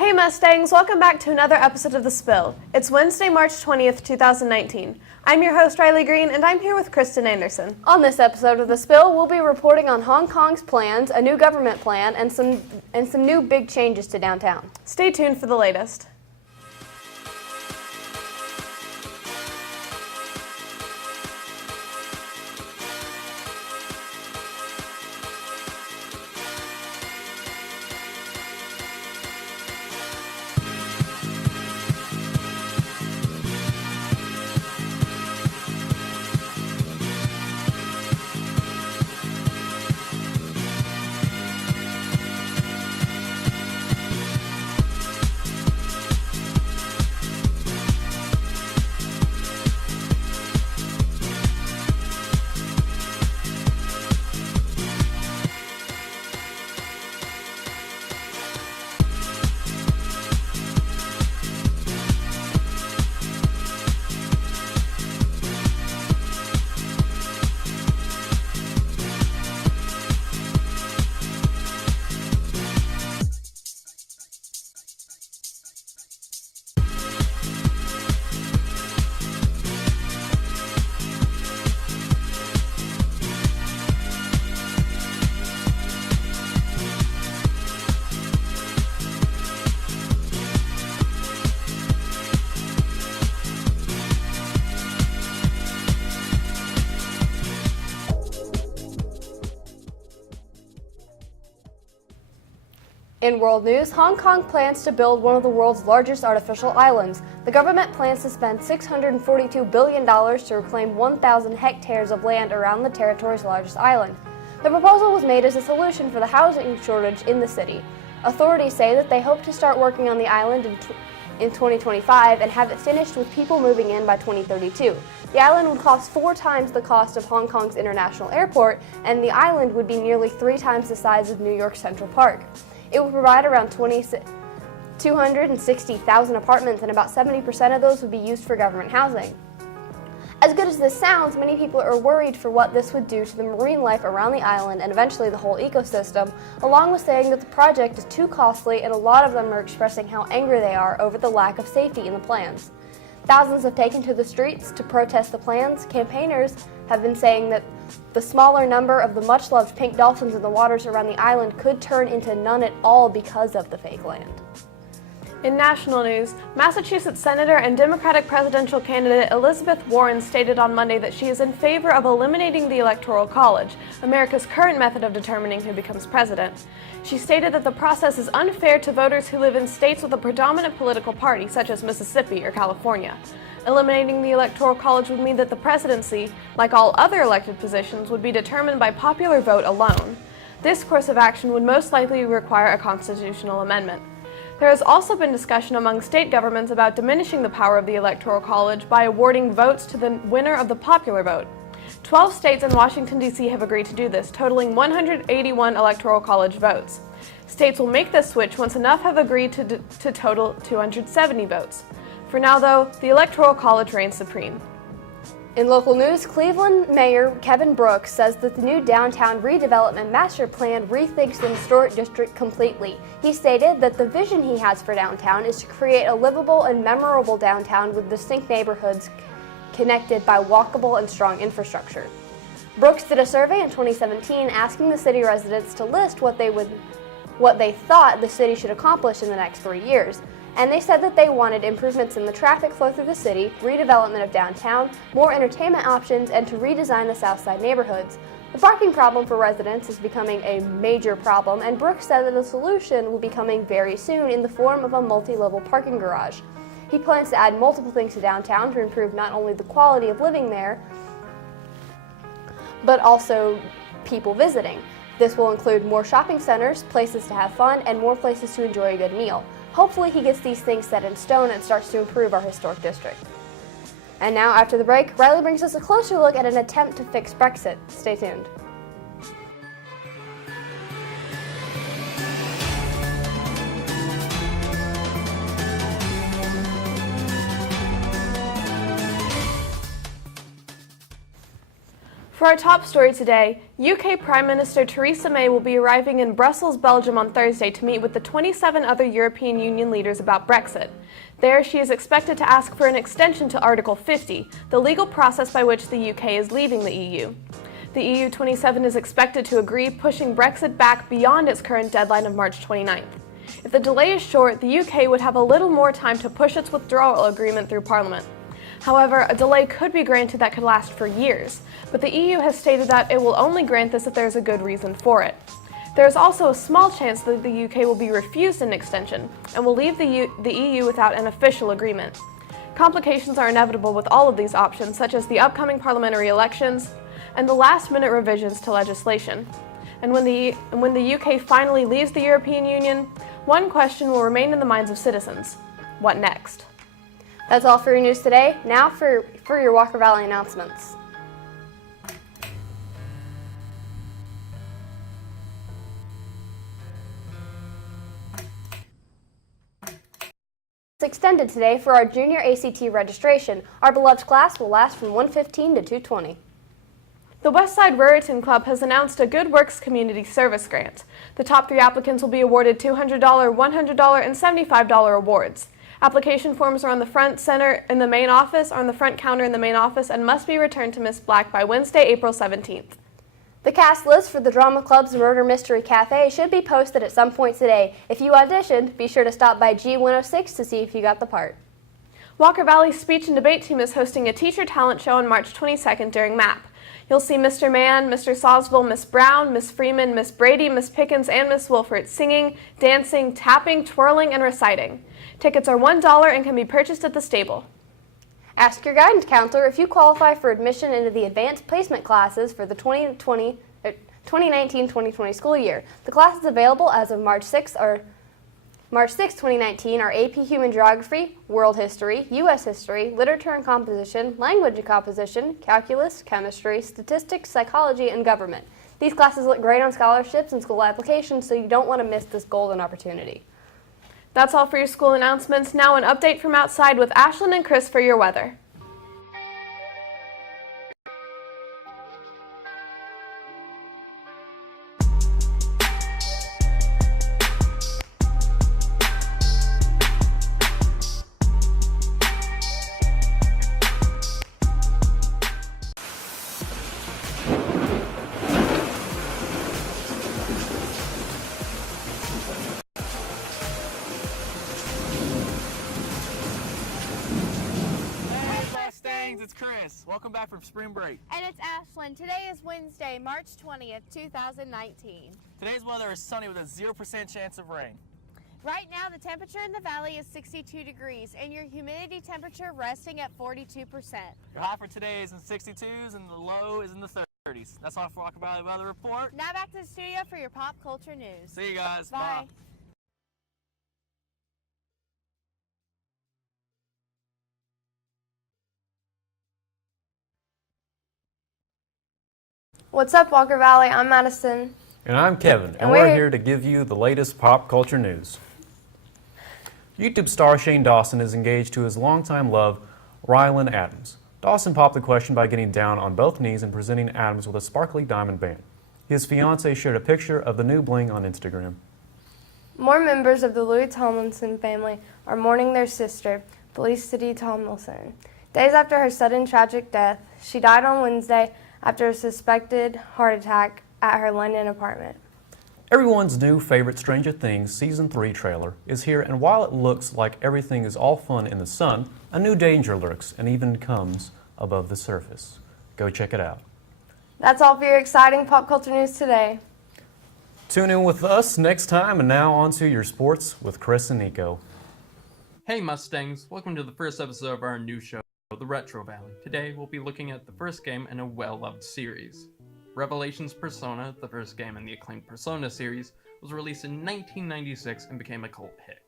Hey Mustangs, welcome back to another episode of The Spill. It's Wednesday, March 20th, 2019. I'm your host, Riley Green, and I'm here with Kristen Anderson. On this episode of The Spill, we'll be reporting on Hong Kong's plans, a new government plan, and some new big changes to downtown. Stay tuned for the latest. In world news, Hong Kong plans to build one of the world's largest artificial islands. The government plans to spend $642 billion to reclaim 1,000 hectares of land around the territory's largest island. The proposal was made as a solution for the housing shortage in the city. Authorities say that they hope to start working on the island in 2025 and have it finished with people moving in by 2032. The island would cost 4 times the cost of Hong Kong's international airport, and the island would be nearly 3 times the size of New York Central Park. It would provide around 260,000 apartments, and about 70% of those would be used for government housing. As good as this sounds, many people are worried for what this would do to the marine life around the island and eventually the whole ecosystem, along with saying that the project is too costly, and a lot of them are expressing how angry they are over the lack of safety in the plans. Thousands have taken to the streets to protest the plans. Campaigners have been saying that the smaller number of the much-loved pink dolphins in the waters around the island could turn into none at all because of the fake land. In national news, Massachusetts Senator and Democratic presidential candidate Elizabeth Warren stated on Monday that she is in favor of eliminating the Electoral College, America's current method of determining who becomes president. She stated that the process is unfair to voters who live in states with a predominant political party, such as Mississippi or California. Eliminating the Electoral College would mean that the presidency, like all other elected positions, would be determined by popular vote alone. This course of action would most likely require a constitutional amendment. There has also been discussion among state governments about diminishing the power of the Electoral College by awarding votes to the winner of the popular vote. 12 states and Washington, D.C. have agreed to do this, totaling 181 Electoral College votes. States will make this switch once enough have agreed to total 270 votes. For now, though, the Electoral College reigns supreme. In local news, Cleveland Mayor Kevin Brooks says that the new downtown redevelopment master plan rethinks the historic district completely. He stated that the vision he has for downtown is to create a livable and memorable downtown with distinct neighborhoods connected by walkable and strong infrastructure. Brooks did a survey in 2017 asking the city residents to list what they thought the city should accomplish in the next 3 years. And they said that they wanted improvements in the traffic flow through the city, redevelopment of downtown, more entertainment options, and to redesign the South Side neighborhoods. The parking problem for residents is becoming a major problem, and Brooks said that a solution will be coming very soon in the form of a multi-level parking garage. He plans to add multiple things to downtown to improve not only the quality of living there, but also people visiting. This will include more shopping centers, places to have fun, and more places to enjoy a good meal. Hopefully he gets these things set in stone and starts to improve our historic district. And now, after the break, Riley brings us a closer look at an attempt to fix Brexit. Stay tuned. For our top story today, UK Prime Minister Theresa May will be arriving in Brussels, Belgium on Thursday to meet with the 27 other European Union leaders about Brexit. There, she is expected to ask for an extension to Article 50, the legal process by which the UK is leaving the EU. The EU 27 is expected to agree, pushing Brexit back beyond its current deadline of March 29th. If the delay is short, the UK would have a little more time to push its withdrawal agreement through Parliament. However, a delay could be granted that could last for years, but the EU has stated that it will only grant this if there is a good reason for it. There is also a small chance that the UK will be refused an extension and will leave the EU without an official agreement. Complications are inevitable with all of these options, such as the upcoming parliamentary elections and the last-minute revisions to legislation. And when the UK finally leaves the European Union, one question will remain in the minds of citizens: what next? That's all for your news today. Now for your Walker Valley announcements. It's extended today for our junior ACT registration. Our beloved class will last from 1:15 to 2:20. The Westside Raritan Club has announced a Good Works Community Service Grant. The top 3 applicants will be awarded $200, $100, and $75 awards. Application forms are on the front center in the main office or on the front counter in the main office and must be returned to Miss Black by Wednesday, April 17th. The cast list for the Drama Club's Murder Mystery Cafe should be posted at some point today. If you auditioned, be sure to stop by G106 to see if you got the part. Walker Valley's speech and debate team is hosting a teacher talent show on March 22nd during MAP. You'll see Mr. Mann, Mr. Sosville, Miss Brown, Miss Freeman, Miss Brady, Miss Pickens, and Miss Wolfert singing, dancing, tapping, twirling, and reciting. Tickets are $1 and can be purchased at the stable. Ask your guidance counselor if you qualify for admission into the advanced placement classes for the 2019-2020 school year. The classes available as of March 6, 2019 are AP Human Geography, World History, U.S. History, Literature and Composition, Language and Composition, Calculus, Chemistry, Statistics, Psychology, and Government. These classes look great on scholarships and school applications, so you don't want to miss this golden opportunity. That's all for your school announcements. Now an update from outside with Ashlyn and Chris for your weather. It's Chris. Welcome back from spring break. And it's Ashlyn. Today is Wednesday, March 20th, 2019. Today's weather is sunny with a 0% chance of rain. Right now, the temperature in the valley is 62 degrees, and your humidity temperature resting at 42%. Your high for today is in 62s, and the low is in the 30s. That's all for Walker Valley Weather Report. Now back to the studio for your pop culture news. See you guys. Bye. What's up, Walker Valley? I'm Madison. And I'm Kevin, and we're here to give you the latest pop culture news. YouTube star Shane Dawson is engaged to his longtime love, Rylan Adams. Dawson popped the question by getting down on both knees and presenting Adams with a sparkly diamond band. His fiancée shared a picture of the new bling on Instagram. More members of the Louis Tomlinson family are mourning their sister, Felicity Tomlinson. Days after her sudden tragic death, she died on Wednesday after a suspected heart attack at her London apartment. Everyone's new favorite Stranger Things Season 3 trailer is here, and while it looks like everything is all fun in the sun, a new danger lurks and even comes above the surface. Go check it out. That's all for your exciting pop culture news today. Tune in with us next time, and now on to your sports with Chris and Nico. Hey Mustangs, welcome to the first episode of our new show, The Retro Valley. Today we'll be looking at the first game in a well-loved series. Revelations Persona, the first game in the acclaimed Persona series, was released in 1996 and became a cult hit.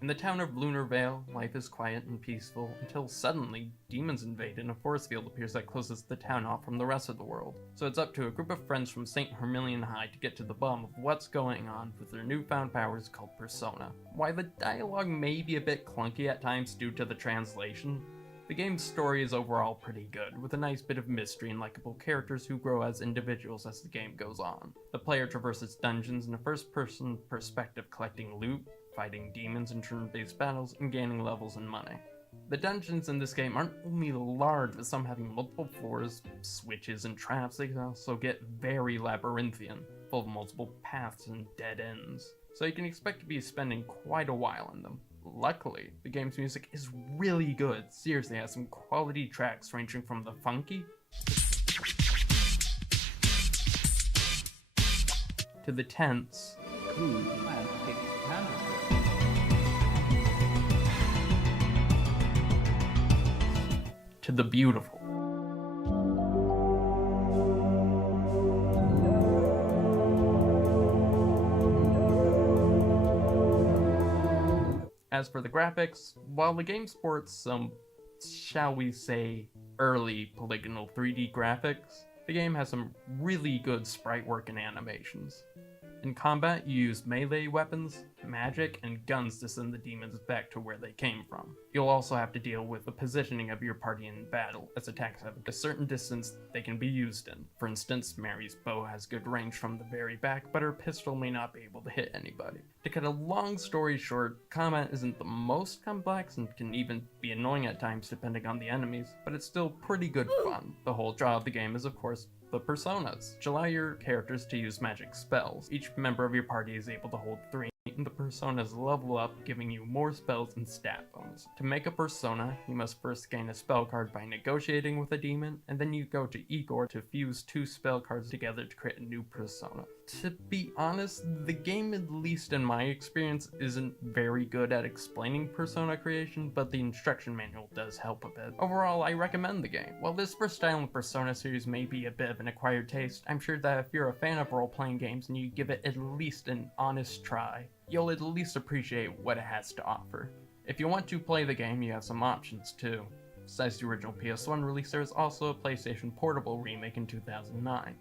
In the town of Lunar Vale, life is quiet and peaceful until suddenly demons invade and a force field appears that closes the town off from the rest of the world. So it's up to a group of friends from St. Hermilion High to get to the bottom of what's going on with their newfound powers called Persona. While the dialogue may be a bit clunky at times due to the translation, The game's story is overall pretty good, with a nice bit of mystery and likable characters who grow as individuals as the game goes on. The player traverses dungeons in a first-person perspective, collecting loot, fighting demons in turn-based battles, and gaining levels and money. The dungeons in this game aren't only large, with some having multiple floors, switches, and traps, they can also get very labyrinthian, full of multiple paths and dead ends, so you can expect to be spending quite a while in them. Luckily, the game's music is really good. Seriously, it has some quality tracks ranging from the funky to the tense to the beautiful. As for the graphics, while the game sports some, shall we say, early polygonal 3D graphics, the game has some really good sprite work and animations. In combat, you use melee weapons, magic, and guns to send the demons back to where they came from. You'll also have to deal with the positioning of your party in battle, as attacks have a certain distance they can be used in. For instance, Mary's bow has good range from the very back, but her pistol may not be able to hit anybody. To cut a long story short, combat isn't the most complex and can even be annoying at times depending on the enemies, but it's still pretty good fun. The whole draw of the game is, of course, the personas, which allow your characters to use magic spells. Each member of your party is able to hold 3, and the personas level up, giving you more spells and stat bonuses. To make a persona, you must first gain a spell card by negotiating with a demon, and then you go to Igor to fuse 2 spell cards together to create a new persona. To be honest, the game, at least in my experience, isn't very good at explaining persona creation, but the instruction manual does help a bit. Overall, I recommend the game. While this versatile Persona series may be a bit of an acquired taste, I'm sure that if you're a fan of role-playing games and you give it at least an honest try, you'll at least appreciate what it has to offer. If you want to play the game, you have some options too. Besides the original PS1 release, there is also a PlayStation Portable remake in 2009.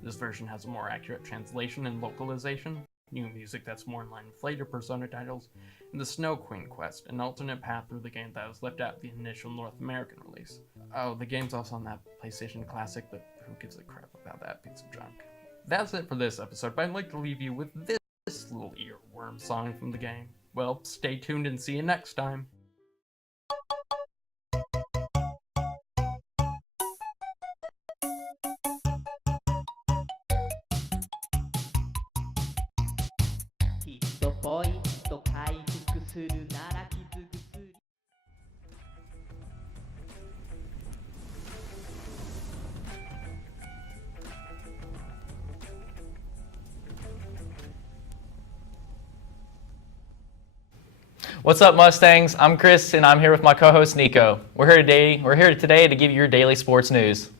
This version has a more accurate translation and localization, new music that's more in line with later Persona titles, and the Snow Queen quest, an alternate path through the game that was left out of the initial North American release. Oh, the game's also on that PlayStation Classic, but who gives a crap about that piece of junk? That's it for this episode, but I'd like to leave you with this little earworm song from the game. Well, stay tuned and see you next time. What's up, Mustangs? I'm Chris, and I'm here with my co-host Nico. We're here today to give you your daily sports news.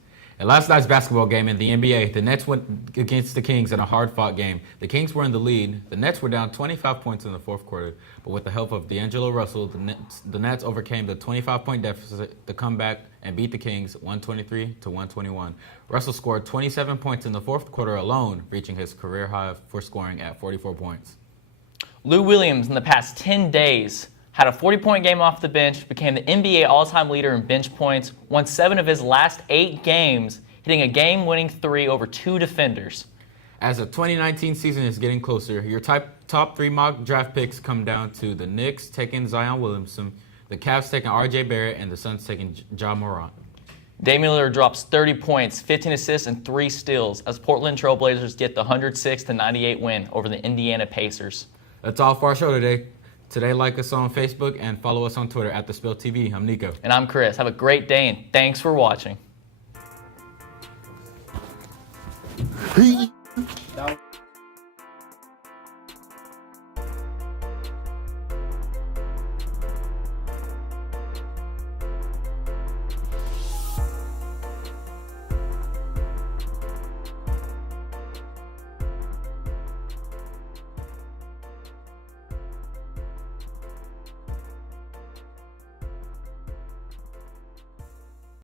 In last night's basketball game in the NBA, the Nets went against the Kings in a hard-fought game. The Kings were in the lead. The Nets were down 25 points in the fourth quarter, but with the help of D'Angelo Russell, the Nets overcame the 25-point deficit to come back and beat the Kings 123-121. Russell scored 27 points in the fourth quarter alone, reaching his career high for scoring at 44 points. Lou Williams, in the past 10 days, had a 40-point game off the bench, became the NBA all-time leader in bench points, won 7 of his last 8 games, hitting a game-winning 3 over 2 defenders. As the 2019 season is getting closer, your top 3 mock draft picks come down to the Knicks taking Zion Williamson, the Cavs taking R.J. Barrett, and the Suns taking Ja Morant. Damian Lillard drops 30 points, 15 assists, and 3 steals as Portland Trailblazers get the 106-98 win over the Indiana Pacers. That's all for our show today. Today, like us on Facebook and follow us on Twitter at TheSpillTV. I'm Nico. And I'm Chris. Have a great day, and thanks for watching.